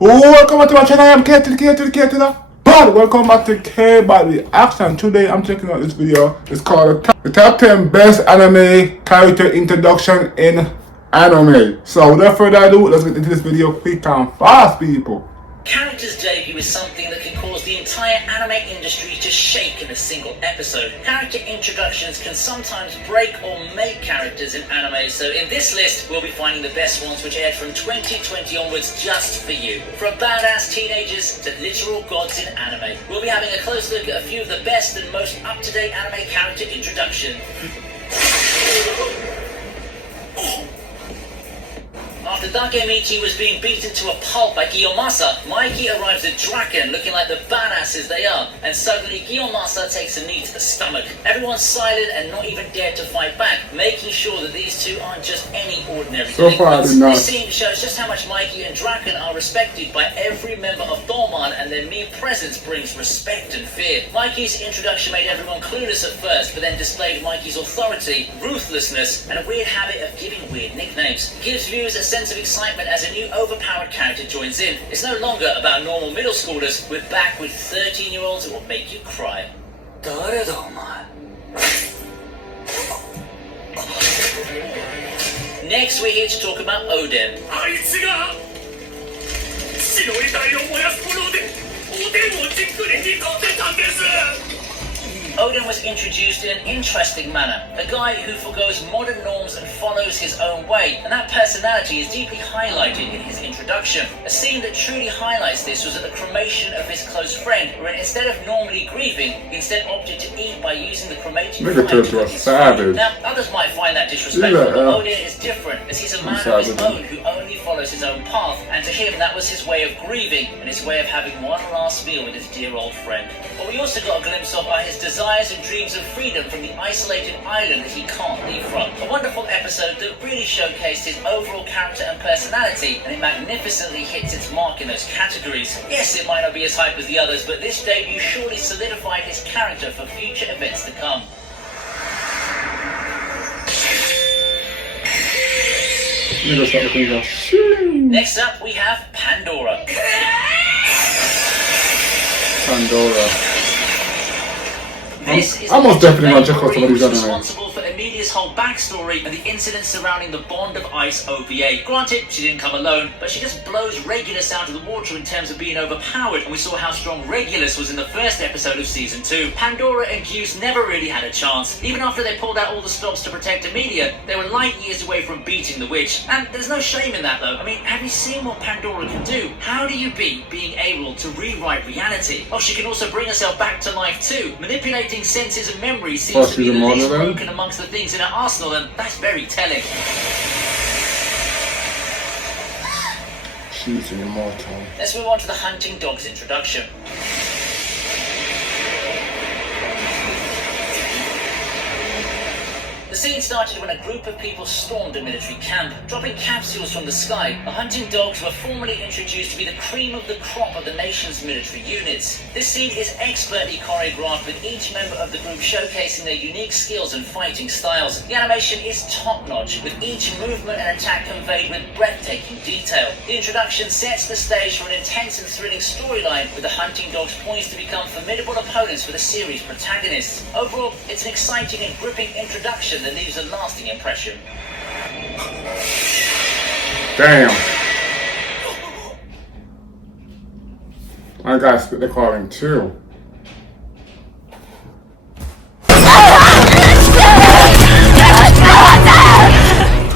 Welcome back to my channel. I am K to the But welcome back to K-Body Action. Today I'm checking out this video. It's called the top 10 best anime character introduction in anime. So without further ado, let's get into this video quick and fast, people. Character's debut is something that can cause the entire anime industry to shake in a single episode. Character introductions can sometimes break or make characters in anime, so in this list we'll be finding the best ones which aired from 2020 onwards just for you. From badass teenagers to literal gods in anime. We'll be having a close look at a few of the best and most up-to-date anime character introduction. After Dakemichi was being beaten to a pulp by Giyomasa, Mikey arrives at Draken looking like the badasses they are, and suddenly Giyomasa takes a knee to the stomach. Everyone's silent and not even dared to fight back, making sure that these two aren't just any ordinary delinquents. This scene shows just how much Mikey and Draken are respected by every member of Thorman, and their mere presence brings respect and fear. Mikey's introduction made everyone clueless at first, but then displayed Mikey's authority, ruthlessness, and a weird habit of giving weird nicknames. It gives viewers a sense of excitement as a new overpowered character joins in. It's no longer about normal middle schoolers. We're back with 13-year-olds who will make you cry. Next we're here to talk about Oden. Oden was introduced in an interesting manner. A guy who forgoes modern norms and follows his own way, and that personality is deeply highlighted in his introduction. A scene that truly highlights this was at the cremation of his close friend, where instead of normally grieving, he instead opted to eat by using the cremated fire to his food. Now, others might find that disrespectful, but Oden is different, as he's a man of his own who only follows his own path, and to him that was his way of grieving, and his way of having one last meal with his dear old friend. What we also got a glimpse of are his desires and dreams of freedom from the isolated island that he can't leave from. A wonderful episode that really showcased his overall character and personality, and it magnificently hits its mark in those categories. Yes, it might not be as hype as the others, but this debut surely solidified his character for future events to come. Next up, we have Pandora. This is almost definitely not just responsible for Emilia's whole backstory and the incidents surrounding the Bond of Ice OVA. Granted, she didn't come alone, but she just blows Regulus out of the water in terms of being overpowered, and we saw how strong Regulus was in the first episode of Season 2. Pandora and Gyus never really had a chance. Even after they pulled out all the stops to protect Emilia, they were light years away from beating the witch. And there's no shame in that though. I mean, have you seen what Pandora can do? How do you beat being able to rewrite reality? Oh, she can also bring herself back to life too. Manipulating senses and memories seems to be the least broken amongst the things in her arsenal, and that's very telling. She's immortal. Let's move on to the Hunting Dogs introduction. The scene started when a group of people stormed a military camp, dropping capsules from the sky. The hunting dogs were formally introduced to be the cream of the crop of the nation's military units. This scene is expertly choreographed, with each member of the group showcasing their unique skills and fighting styles. The animation is top-notch, with each movement and attack conveyed with breathtaking detail. The introduction sets the stage for an intense and thrilling storyline, with the hunting dogs poised to become formidable opponents for the series' protagonists. Overall, it's an exciting and gripping introduction that leaves a lasting impression. Damn. I gotta spit the calling too.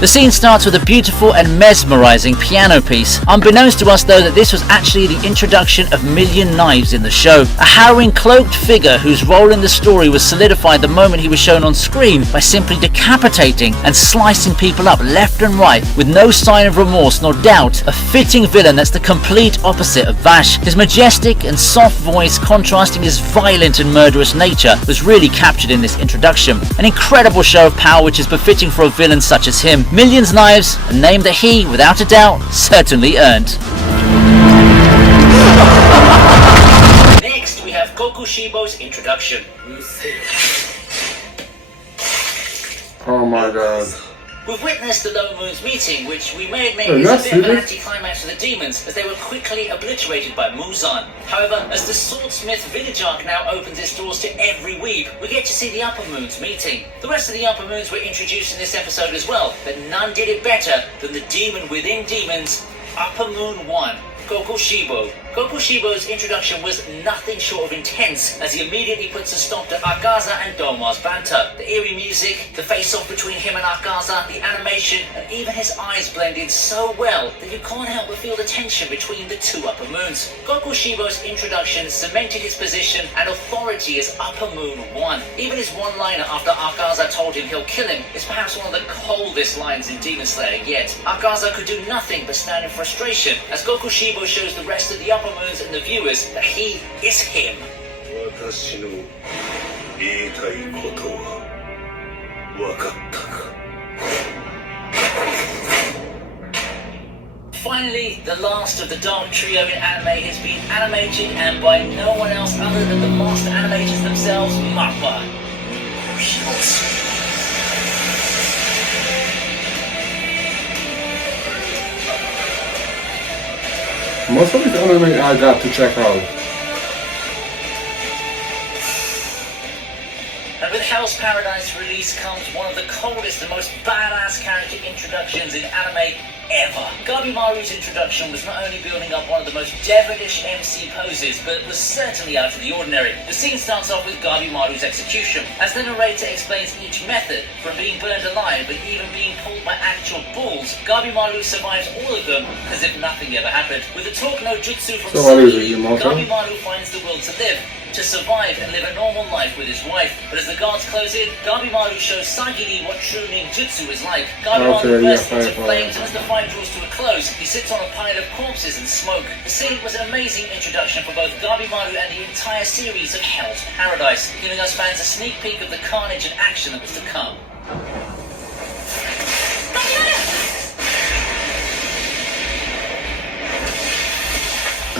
The scene starts with a beautiful and mesmerizing piano piece. Unbeknownst to us though that this was actually the introduction of Million Knives in the show. A harrowing cloaked figure whose role in the story was solidified the moment he was shown on screen by simply decapitating and slicing people up left and right with no sign of remorse nor doubt. A fitting villain that's the complete opposite of Vash. His majestic and soft voice contrasting his violent and murderous nature was really captured in this introduction. An incredible show of power which is befitting for a villain such as him. Million Knives, a name that he, without a doubt, certainly earned. Next, we have Kokushibo's introduction. Oh my god. We've witnessed the Lone Moon's meeting, which we may admit Oh, is a that's bit of an it. anticlimax for the demons, as they were quickly obliterated by Muzan. However, as the Swordsmith village arc now opens its doors to every week, we get to see the Upper Moon's meeting. The rest of the Upper Moons were introduced in this episode as well, but none did it better than the demon within demons, Upper Moon 1. Kokushibo. Kokushibo's introduction was nothing short of intense, as he immediately puts a stop to Akaza and Doma's banter. The eerie music, the face-off between him and Akaza, the animation, and even his eyes blend in so well that you can't help but feel the tension between the two Upper Moons. Kokushibo's introduction cemented his position and authority as Upper Moon 1. Even his one-liner after Akaza told him he'll kill him is perhaps one of the coldest lines in Demon Slayer yet. Akaza could do nothing but stand in frustration, as Kokushibo shows the rest of the Upper Moons and the viewers that he is him. 私の言いたいことは分かったか? Finally, the last of the Dark Trio in anime has been animated, and by no one else other than the master animators themselves, MAPPA. Most of these anime I got to check out. And with Hell's Paradise release comes one of the coldest and most badass character introductions in anime ever. Gabimaru's introduction was not only building up one of the most devilish MC poses, but was certainly out of the ordinary. The scene starts off with Gabimaru's execution. As the narrator explains each method, from being burned alive and even being pulled by actual bulls, Gabimaru survives all of them as if nothing ever happened. With the talk no jutsu from So what is it, Saki, Yamato? Gabimaru finds the will to live, to survive and live a normal life with his wife. But as the guards close in, Gabimaru shows Sagiri what true ninjutsu is like. Gabimaru bursts into flames, and as the fight draws to a close, he sits on a pile of corpses and smoke. The scene was an amazing introduction for both Gabimaru and the entire series of Hell's Paradise, giving us fans a sneak peek of the carnage and action that was to come.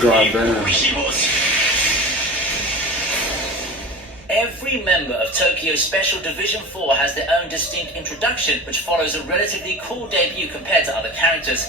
God damn. Every member of Tokyo's Special Division 4 has their own distinct introduction, which follows a relatively cool debut compared to other characters.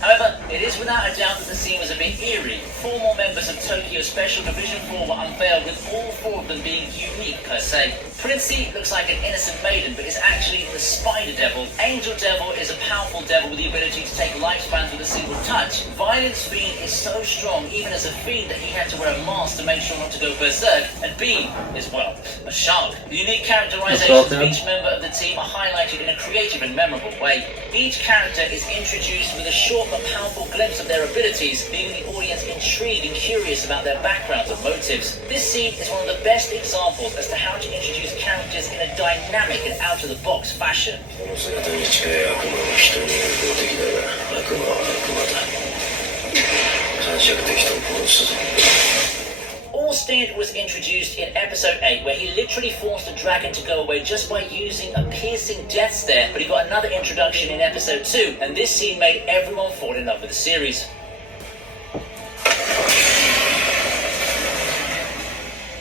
However, it is without a doubt that the scene was a bit eerie. 4 more members of Tokyo's Special Division 4 were unveiled, with all 4 of them being unique per se. Princy looks like an innocent maiden, but is actually the Spider Devil. Angel Devil is a powerful devil with the ability to take lifespans with a single touch. Violence Fiend is so strong, even as a fiend, that he had to wear a mask to make sure not to go berserk. And Beam is, well, a shark. The unique characterizations of each member of the team are highlighted in a creative and memorable way. Each character is introduced with a short but powerful glimpse of their abilities, leaving the audience intrigued and curious about their backgrounds and motives. This scene is one of the best examples as to how to introduce characters in a dynamic and out-of-the-box fashion. Allstead was introduced in episode 8, where he literally forced a dragon to go away just by using a piercing death stare, but he got another introduction in episode 2, and this scene made everyone fall in love with the series.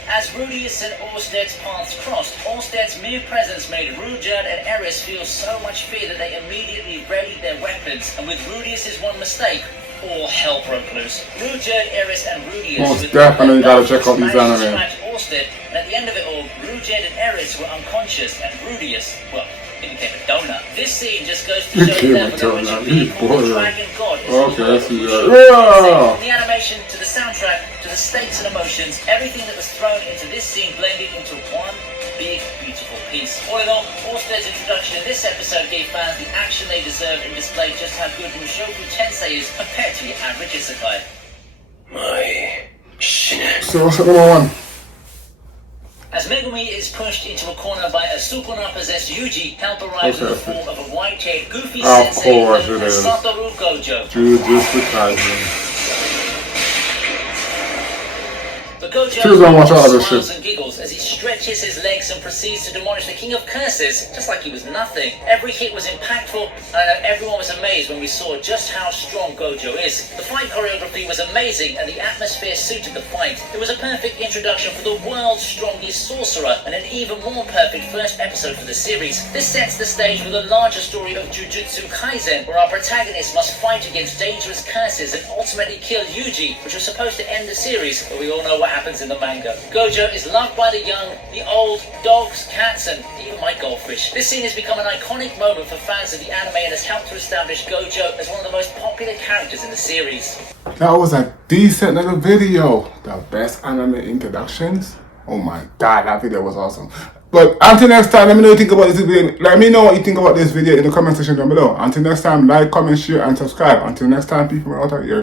As Rudius and Allstead's paths crossed, Allstead's mere presence made Ruijerd and Eris feel so much fear that they immediately readied their weapons, and with Rudius's one mistake, all hell broke loose. Ruijerd, Eris, and Rudius Most definitely gotta check out these anime. Allstead, and at the end of it all, Ruijerd and Eris were unconscious, and Rudius, well, he became a donut. This scene just goes to show the level at which a being called the Dragon God is Okay, I see that. From the animation to the soundtrack to the stakes and emotions, everything that was thrown into this scene blended into one big, beautiful piece. All in all, Allstead's introduction in this episode gave fans the action they deserved and displayed just how good Mushoku Tensei is compared to your average isekai. So what's number 1? As Megumi is pushed into a corner by a Sukuna-possessed Yuji, help arrives in the form of a white-haired goofy sensei course known it as is. Satoru Gojo. Jujutsu Kaisen. The Gojo Choose one, watch all of this smiles shit. and giggles as he stretches his legs and proceeds to demolish the King of Curses, just like he was nothing. Every hit was impactful, and I know everyone was amazed when we saw just how strong Gojo is. The fight choreography was amazing, and the atmosphere suited the fight. It was a perfect introduction for the world's strongest sorcerer, and an even more perfect first episode for the series. This sets the stage for the larger story of Jujutsu Kaisen, where our protagonist must fight against dangerous curses and ultimately kill Yuji, which was supposed to end the series, but we all know what happens in the manga. Gojo is loved by the young, the old, dogs, cats, and even my goldfish. This scene has become an iconic moment for fans of the anime and has helped to establish Gojo as one of the most popular characters in the series. That was a decent little video. The best anime introductions. Oh my god, that video was awesome. But until next time, let me know what you think about this video. Let me know what you think about this video in the comment section down below. Until next time, like, comment, share, and subscribe. Until next time, people are out of here.